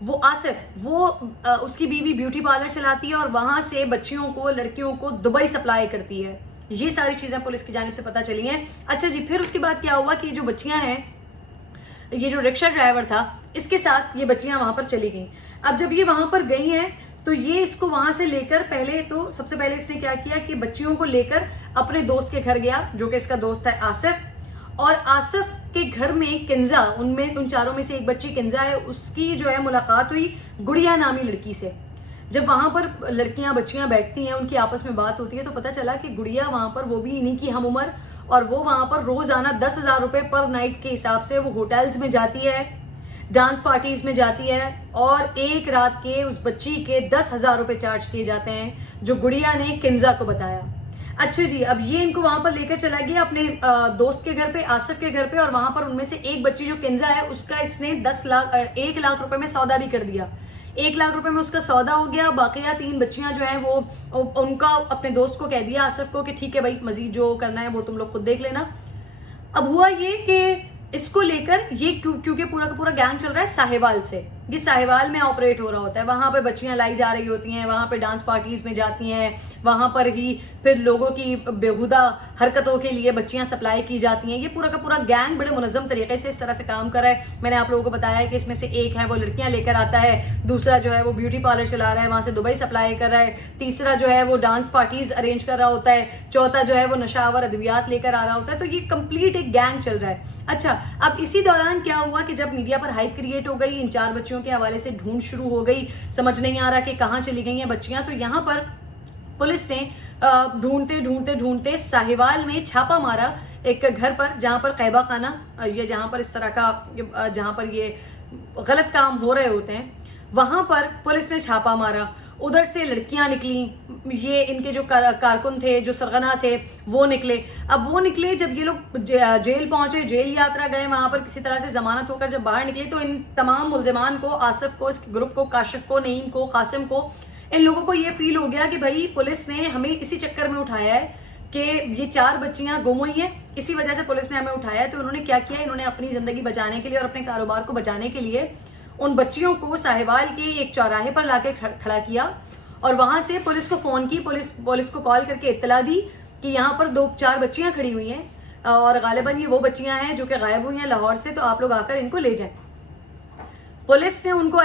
وہ آصف وہ اس کی بیوی بیوٹی پارلر چلاتی ہے اور وہاں سے بچیوں کو لڑکیوں کو دبئی سپلائی کرتی ہے. یہ ساری چیزیں پولیس کی جانب سے پتہ چلی ہیں. اچھا جی, پھر اس کے بعد کیا ہوا کہ جو بچیاں ہیں, یہ جو رکشہ ڈرائیور تھا اس کے ساتھ یہ بچیاں وہاں پر چلی گئیں. اب جب یہ وہاں پر گئی ہیں تو یہ اس کو وہاں سے لے کر سب سے پہلے اس نے کیا کیا کہ بچیوں کو لے کر اپنے دوست کے گھر گیا, جو کہ اس کا دوست ہے آصف. اور آصف کے گھر میں کنزا, ان چاروں میں سے ایک بچی کنزا ہے, اس کی جو ہے ملاقات ہوئی گڑیا نامی لڑکی سے. جب وہاں پر لڑکیاں بچیاں بیٹھتی ہیں, ان کی آپس میں بات ہوتی ہے, تو پتہ چلا کہ گڑیا وہاں پر وہ بھی انہی کی ہم عمر, اور وہ وہاں پر روزانہ 10,000 روپے پر نائٹ کے حساب سے وہ ہوٹلز میں جاتی ہے, ڈانس پارٹیز میں جاتی ہے, اور ایک رات کے اس بچی کے 10,000 روپے چارج کیے جاتے ہیں, جو گڑیا نے کنزا کو بتایا. اچھا جی, اب یہ ان کو وہاں پر لے کر چلا گیا اپنے دوست کے گھر پہ, آصف کے گھر پہ, اور وہاں پر ان میں سے ایک بچی جو کنزا ہے اس کا اس نے 1 لاکھ روپے میں سودا بھی کر دیا. 1 لاکھ روپے میں اس کا سودا ہو گیا. باقیہ 3 بچیاں جو ہیں وہ ان کا اپنے دوست کو کہہ دیا, آصف کو, کہ ٹھیک ہے بھائی مزید جو کرنا ہے وہ تم لوگ خود دیکھ لینا. اب ہوا یہ کہ اس کو لے کر یہ کیونکہ پورا کا پورا گینگ چل رہا ہے ساہیوال سے, یہ ساہیوال میں آپریٹ ہو رہا ہوتا ہے. وہاں پہ بچیاں لائی جا رہی ہوتی ہیں, وہاں پہ ڈانس پارٹیز میں جاتی ہیں, وہاں پر ہی پھر لوگوں کی بےہودہ حرکتوں کے لیے بچیاں سپلائی کی جاتی ہیں. یہ پورا کا پورا گینگ بڑے منظم طریقے سے اس طرح سے کام کر رہا ہے. میں نے آپ لوگوں کو بتایا ہے کہ اس میں سے ایک ہے وہ لڑکیاں لے کر آتا ہے, دوسرا جو ہے وہ بیوٹی پارلر چلا رہا ہے, وہاں سے دبئی سپلائی کر رہا ہے, تیسرا جو ہے وہ ڈانس پارٹیز ارینج کر رہا ہوتا ہے, چوتھا جو ہے وہ نشہ آور ادویات لے کر آ رہا ہوتا ہے. تو یہ کمپلیٹ ایک گینگ چل رہا ہے. اچھا, اب اسی دوران کیا ہوا کہ جب میڈیا پر ہائپ کریٹ ہو گئی, ان 4 بچیوں کے حوالے سے ڈھونڈ شروع ہو گئی, سمجھ نہیں آ رہا کہ کہاں چلی گئی ہیں بچیاں, تو یہاں پر پولیس نے ڈھونڈتے ساہیوال میں چھاپا مارا ایک گھر پر, جہاں پر قیبہ خانہ یا جہاں پر اس طرح کا جہاں پر یہ غلط کام ہو رہے ہوتے ہیں, وہاں پر پولیس نے چھاپا مارا. ادھر سے لڑکیاں نکلیں, یہ ان کے جو کارکن تھے, جو سرغنہ تھے, وہ نکلے. اب وہ نکلے, جب یہ لوگ جیل پہنچے, جیل یاترا گئے, وہاں پر کسی طرح سے ضمانت ہو کر جب باہر نکلے, تو ان تمام ملزمان کو, آصف کو, اس گروپ کو, کاشف کو, نعیم کو, قاسم کو, ان لوگوں کو یہ فیل ہو گیا کہ بھائی پولیس نے ہمیں اسی چکر میں اٹھایا ہے کہ یہ 4 بچیاں گم ہوئی ہیں, اسی وجہ سے پولیس نے ہمیں اٹھایا ہے. تو انہوں نے کیا کیا, انہوں نے اپنی زندگی بچانے کے لیے اور اپنے کاروبار کو بچانے کے لیے ان بچیوں کو ساہیوال کے ایک چوراہے پر لا کے کھڑا کیا, اور وہاں سے پولیس کو فون کی, پولیس کو کال کر کے اطلاع دی کہ یہاں پر 2-4 بچیاں کھڑی ہوئی ہیں, اور غالباً یہ وہ بچیاں ہیں جو کہ غائب ہوئی ہیں لاہور سے, تو آپ لوگ آ کر ان کو لے جائیں. پولیس نے ان کو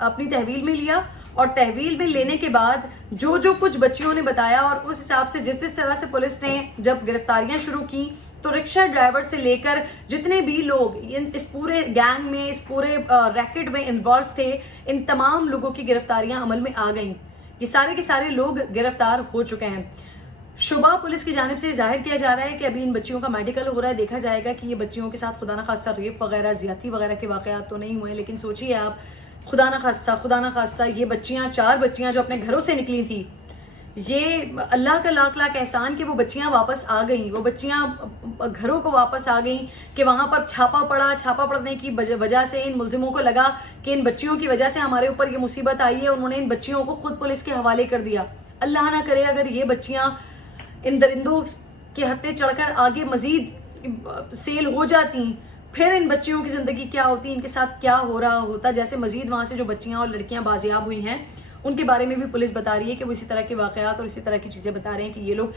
اپنی تحویل میں لیا, اور تحویل میں لینے کے بعد جو کچھ بچیوں نے بتایا, اور اس حساب سے جس طرح سے پولیس نے جب گرفتاریاں شروع کی, تو رکشہ ڈرائیور سے لے کر جتنے بھی لوگ اس پورے گینگ میں, اس پورے ریکٹ میں انوالو تھے, ان تمام لوگوں کی گرفتاریاں عمل میں آ گئیں. یہ سارے کے سارے لوگ گرفتار ہو چکے ہیں. شبہ پولیس کی جانب سے ظاہر کیا جا رہا ہے کہ ابھی ان بچیوں کا میڈیکل ہو رہا ہے, دیکھا جائے گا کہ یہ بچیوں کے ساتھ خدا نخواستہ ریپ وغیرہ, زیادتی وغیرہ کے واقعات تو نہیں ہوئے, لیکن سوچیے آپ, خدا نخواستہ یہ بچیاں, 4 بچیاں جو اپنے گھروں سے نکلی تھی, یہ اللہ کا لاکھ احسان کہ وہ بچیاں واپس آ گئیں, وہ بچیاں گھروں کو واپس آ گئیں, کہ وہاں پر چھاپا پڑنے کی وجہ سے ان ملزموں کو لگا کہ ان بچیوں کی وجہ سے ہمارے اوپر یہ مصیبت آئی ہے, انہوں نے ان بچیوں کو خود پولیس کے حوالے کر دیا. اللہ نہ کرے اگر یہ بچیاں ان درندوں کے ہتھے چڑھ کر آگے مزید سیل ہو جاتی, پھر ان بچیوں کی زندگی کیا ہوتی, ان کے ساتھ کیا ہو رہا ہوتا. جیسے مزید وہاں سے جو بچیاں اور لڑکیاں بازیاب ہوئی ہیں, ان کے بارے میں بھی پولیس بتا رہی ہے کہ وہ اسی طرح کے واقعات اور اسی طرح کی چیزیں بتا رہے ہیں کہ یہ لوگ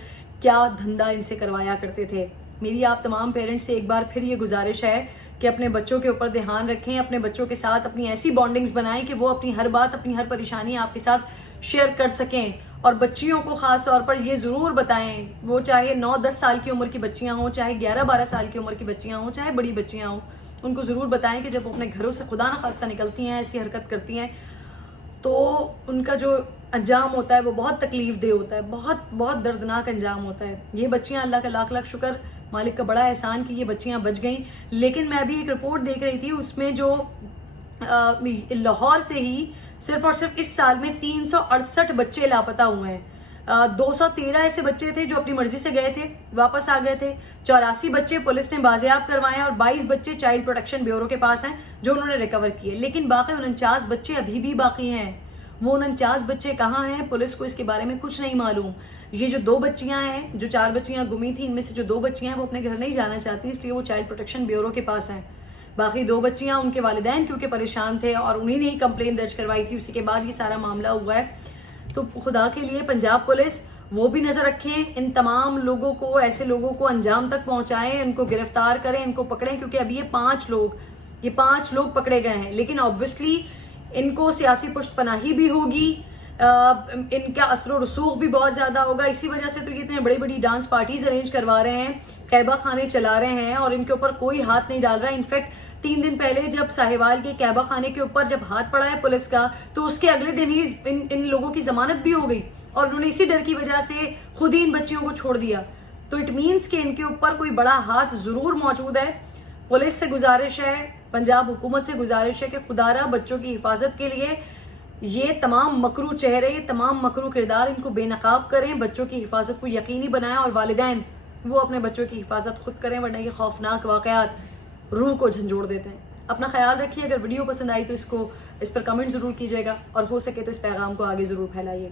کیا دھندا ان سے کروایا کرتے تھے. میری آپ تمام پیرنٹس سے ایک بار پھر یہ گزارش ہے کہ اپنے بچوں کے اوپر دھیان رکھیں, اپنے بچوں کے ساتھ اپنی ایسی بانڈنگز بنائیں کہ وہ اپنی ہر بات, اپنی ہر پریشانی آپ کے ساتھ شیئر کر سکیں. اور بچیوں کو خاص طور پر یہ ضرور بتائیں, وہ چاہے 9-10 سال کی عمر کی بچیاں ہوں, چاہے 11-12 سال کی عمر کی بچیاں ہوں, چاہے بڑی بچیاں ہوں, ان کو ضرور بتائیں کہ جب وہ اپنے گھروں سے خدا نخواستہ نکلتی ہیں, ایسی حرکت کرتی ہیں, تو ان کا جو انجام ہوتا ہے وہ بہت تکلیف دہ ہوتا ہے, بہت بہت دردناک انجام ہوتا ہے. یہ بچیاں, اللہ کا لاکھ شکر, مالک کا بڑا احسان کہ یہ بچیاں بچ گئیں. لیکن میں بھی ایک رپورٹ دیکھ رہی تھی, اس میں جو لاہور سے ہی صرف اور صرف اس سال میں 368 بچے لاپتہ ہوئے ہیں. 213 ایسے بچے تھے جو اپنی مرضی سے گئے تھے, واپس آ گئے تھے. 84 بچے پولیس نے بازیاب کروائے ہیں, اور 22 بچے چائلڈ پروٹیکشن بیورو کے پاس ہیں جو انہوں نے ریکور کیے. لیکن باقی 49 بچے ابھی بھی باقی ہیں. وہ 49 بچے کہاں ہیں, پولیس کو اس کے بارے میں کچھ نہیں معلوم. یہ جو 2 بچیاں ہیں, جو 4 بچیاں گمی تھیں, ان میں سے جو 2 بچیاں ہیں وہ اپنے گھر نہیں جانا چاہتی, اس لیے وہ چائلڈ پروٹیکشن بیورو کے پاس ہیں. باقی 2 بچیاں ان کے والدین کیونکہ پریشان تھے اور انہیں نے کمپلین درج کروائی تھی, اسی کے بعد یہ سارا معاملہ ہوا ہے. تو خدا کے لیے پنجاب پولیس وہ بھی نظر رکھیں, ان تمام لوگوں کو, ایسے لوگوں کو انجام تک پہنچائیں, ان کو گرفتار کریں, ان کو پکڑیں, کیونکہ ابھی یہ 5 لوگ پکڑے گئے ہیں, لیکن آبویسلی ان کو سیاسی پشت پناہی بھی ہوگی, ان کا اثر و رسوخ بھی بہت زیادہ ہوگا. اسی وجہ سے تو یہ اتنے بڑی ڈانس پارٹیز ارینج کروا رہے ہیں, قہبہ خانے چلا رہے ہیں اور ان کے اوپر کوئی ہاتھ نہیں ڈال رہا. انفیکٹ 3 دن پہلے جب ساہیوال کے قہبہ خانے کے اوپر جب ہاتھ پڑا ہے پولیس کا, تو اس کے اگلے دن ہی ان لوگوں کی ضمانت بھی ہو گئی اور انہوں نے اسی ڈر کی وجہ سے خود ہی ان بچیوں کو چھوڑ دیا. تو اٹ مینس کہ ان کے اوپر کوئی بڑا ہاتھ ضرور موجود ہے. پولیس سے گزارش ہے, پنجاب حکومت سے گزارش ہے کہ خدا را بچوں کی حفاظت کے لیے یہ تمام مکروہ چہرے, تمام مکروہ کردار ان کو بے نقاب کریں, بچوں کی حفاظت کو یقینی بنائیں اور والدین وہ اپنے بچوں کی حفاظت خود کریں, ورنہ یہ خوفناک واقعات روح کو جھنجھوڑ دیتے ہیں. اپنا خیال رکھیے. اگر ویڈیو پسند آئی تو اس پر کمنٹ ضرور کیجیے گا اور ہو سکے تو اس پیغام کو آگے ضرور پھیلائیے.